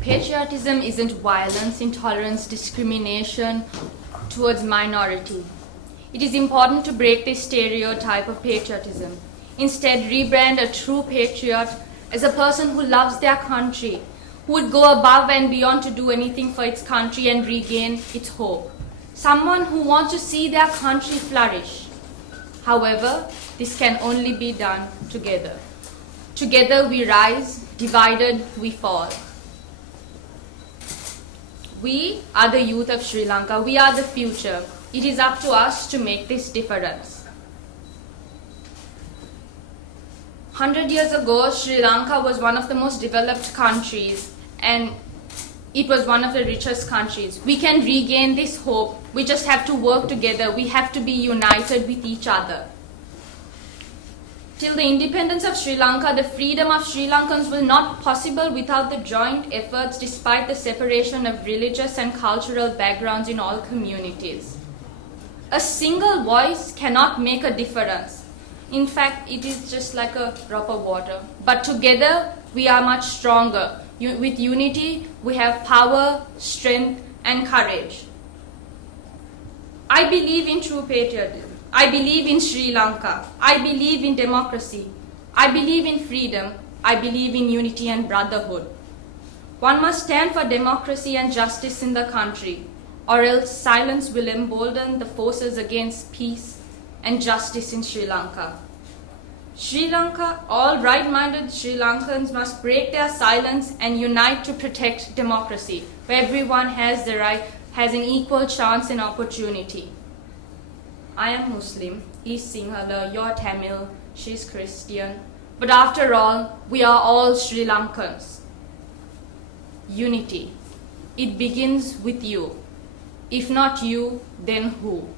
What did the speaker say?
Patriotism isn't violence, intolerance, discrimination towards minority. It is important to break this stereotype of patriotism. Instead, rebrand a true patriot as a person who loves their country, who would go above and beyond to do anything for its country and regain its hope. Someone who wants to see their country flourish. However, this can only be done together. Together we rise, divided we fall. We are the youth of Sri Lanka. We are the future. It is up to us to make this difference. 100 years ago, Sri Lanka was one of the most developed countries and it was one of the richest countries. We can regain this hope. We just have to work together. We have to be united with each other. Till the independence of Sri Lanka, the freedom of Sri Lankans will not be possible without the joint efforts despite the separation of religious and cultural backgrounds in all communities. A single voice cannot make a difference. In fact, it is just like a drop of water. But together, we are much stronger. With unity, we have power, strength, and courage. I believe in true patriotism. I believe in Sri Lanka. I believe in democracy. I believe in freedom. I believe in unity and brotherhood. One must stand for democracy and justice in the country, or else silence will embolden the forces against peace and justice in Sri Lanka. Sri Lanka, all right-minded Sri Lankans must break their silence and unite to protect democracy, where everyone has an equal chance and opportunity. I am Muslim, he's Sinhala, you're Tamil, she's Christian. But after all, we are all Sri Lankans. Unity. It begins with you. If not you, then who?